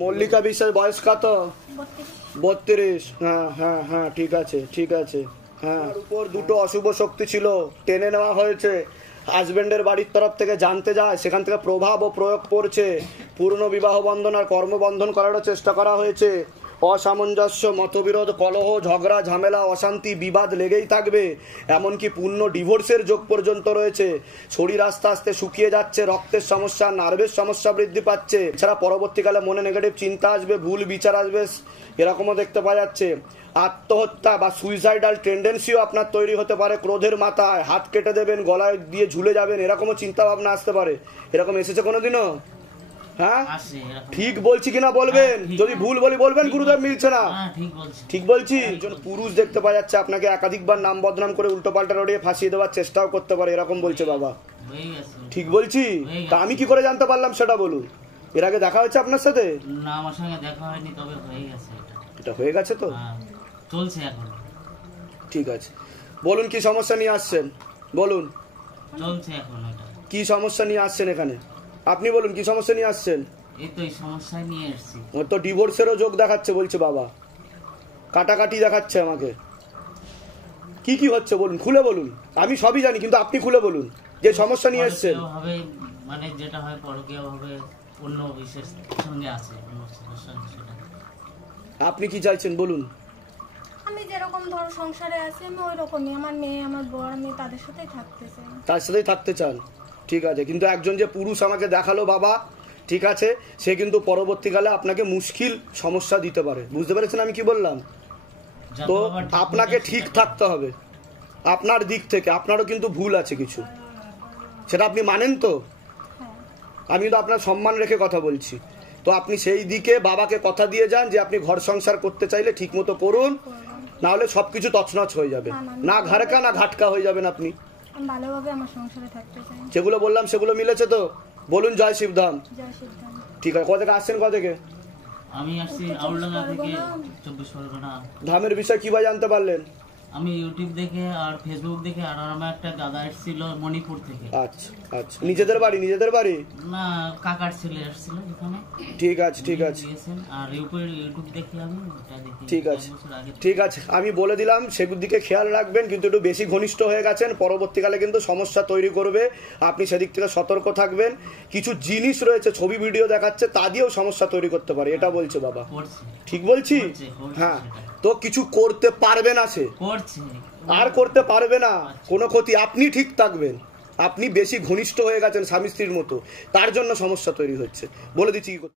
মল্লিকা বিশ্বাস বয়স কত? 32। হ্যাঁ হ্যাঁ হ্যাঁ, ঠিক আছে ঠিক আছে। হ্যাঁ, উপর দুটো অশুভ শক্তি ছিল, টেনে নেওয়া হয়েছে। হাজবেন্ডের বাড়ির তরফ থেকে জানতে যায়, সেখান থেকে প্রভাব ও প্রয়োগ পড়ছে। পূর্ণ বিবাহ বন্ধন আর কর্মবন্ধন করারও চেষ্টা করা হয়েছে। অসামঞ্জস্য, মতবিরোধ, কলহ, ঝগড়া, ঝামেলা, অশান্তি, বিবাদ লেগেই থাকবে। এমনকি পূর্ণ ডিভোর্সের যোগ পর্যন্ত রয়েছে। শরীর আস্তে আস্তে শুকিয়ে যাচ্ছে, রক্তের সমস্যা, নার্ভের সমস্যা বৃদ্ধি পাচ্ছে। এছাড়া পরবর্তীকালে মনে নেগেটিভ চিন্তা আসবে, ভুল বিচার আসবে, এরকমও দেখতে পাওয়া যাচ্ছে। আত্মহত্যা বা সুইসাইডাল টেন্ডেন্সিও আপনার তৈরি হতে পারে। ক্রোধের মাথায় হাত কেটে দেবেন, গলায় দিয়ে ঝুলে যাবেন, এরকমও চিন্তা ভাবনা আসতে পারে। এরকম এসেছে কোনোদিনও? হ্যাঁ, ঠিক বলছি কিনা বলবেন? যদি ভুল বলি বলবেন, গুরুদেব মিলছে না। ঠিক বলছি? একজন পুরুষ দেখতে পাওয়া যাচ্ছে আপনাকে একাধিকবার নাম বদনাম করে উল্টো পাল্টা রড়িয়ে ফাঁসিয়ে দেওয়ার চেষ্টাও করতে পারে, এরকম বলছে বাবা। ঠিক বলছি? তা আমি কি করে জানতে পারলাম সেটা বলুন। এর আগে দেখা হয়েছে আপনার সাথে? না, আমার সঙ্গে দেখা হয়নি, তবে হয়ে গেছে। এটা হয়ে গেছে তো? চলছে এখন। ঠিক আছে, বলুন কি সমস্যা নিয়ে আসছেন, বলুন। চলছে এখন এটা। কি সমস্যা নিয়ে আসছেন এখানে? আপনি বলুন কি সমস্যা নিয়ে আসছেন? এই তো এই সমস্যা নিয়ে এসেছি। ওর তো ডিভোর্সেরও যোগ দেখাচ্ছে বলছে বাবা, কাটাকাটি দেখাচ্ছে আমাকে। কি কি হচ্ছে বলুন, খুলে বলুন। আমি সবই জানি, কিন্তু আপনি খুলে বলুন যে সমস্যা নিয়ে এসছেন। হবে মানে যেটা হয় পরকীয় ভাবে অন্য বিশেষ সঙ্গে আছে, অন্য সঙ্গে সেটা। আপনি কি চাইছেন বলুন? আমি যেরকম ধরো সংসারে আছি, আমি ওই রকমই। আমার মেয়ে, আমার বর, আমি তাদের সাথেই থাকতে চাই। তার সাথেই থাকতে চান, ঠিক আছে। কিন্তু একজন যে পুরুষ আমাকে দেখালো বাবা, ঠিক আছে, সে কিন্তু পরবর্তীকালে আপনাকে মুশকিল সমস্যা দিতে পারে। বুঝতে পেরেছেন আমি কি বললাম? তো আপনাকে ঠিক থাকতে হবে আপনার দিক থেকে। আপনারও কিন্তু ভুল আছে কিছু, সেটা আপনি মানেন তো? আমি তো আপনার সম্মান রেখে কথা বলছি। তো আপনি সেই দিকে বাবাকে কথা দিয়ে যান যে আপনি ঘর সংসার করতে চাইলে ঠিক মতো করুন, না হলে সবকিছু তছনছ হয়ে যাবে। না ঘাড়কা না ঘাটকা হয়ে যাবেন আপনি। ভালোভাবে আমার সংসারে থাকতে চাই। যেগুলো বললাম সেগুলো মিলেছে তো? বলুন জয় শিবধাম। জয় শিবধাম। ঠিক আছে, কোথা থেকে আসছেন? কোথা থেকে? আমি আসছি আউলডাঙ্গা থেকে, 24 পরগনা। ধামের বিষয় কিভাবে জানতে পারলেন? আমি ইউটিউব দেখে আর ফেসবুক দেখে, আর আমার একটা দাদা এসেছিল মণিপুর থেকে। আচ্ছা আচ্ছা, নিজেদের বাড়ি? নিজেদের বাড়ি না, কাকার ছেলে এসেছিল এখানে। ঠিক আছে ঠিক আছে। আর ইউটিউব দেখে আমি এটা দেখি। ঠিক আছে ঠিক আছে, আমি বলে দিলাম, সেগুলোর দিকে খেয়াল রাখবেন। কিন্তু একটু বেশি ঘনিষ্ঠ হয়ে গেছেন, পরবর্তীকালে কিন্তু সমস্যা তৈরি করবে। আপনি সেদিক থেকে সতর্ক থাকবেন। কিছু জিনিস রয়েছে, ছবি ভিডিও দেখাচ্ছে, তা দিয়েও সমস্যা তৈরি করতে পারে, এটা বলছে বাবা। ঠিক বলছি? হ্যাঁ, তো কিছু করতে পারবে না, সে আর করতে পারবে না কোনো ক্ষতি। আপনি ঠিক থাকবেন। আপনি বেশি ঘনিষ্ঠ হয়ে গেছেন স্বামী স্ত্রীর মতো, তার জন্য সমস্যা তৈরি হচ্ছে। বলে দিচ্ছি।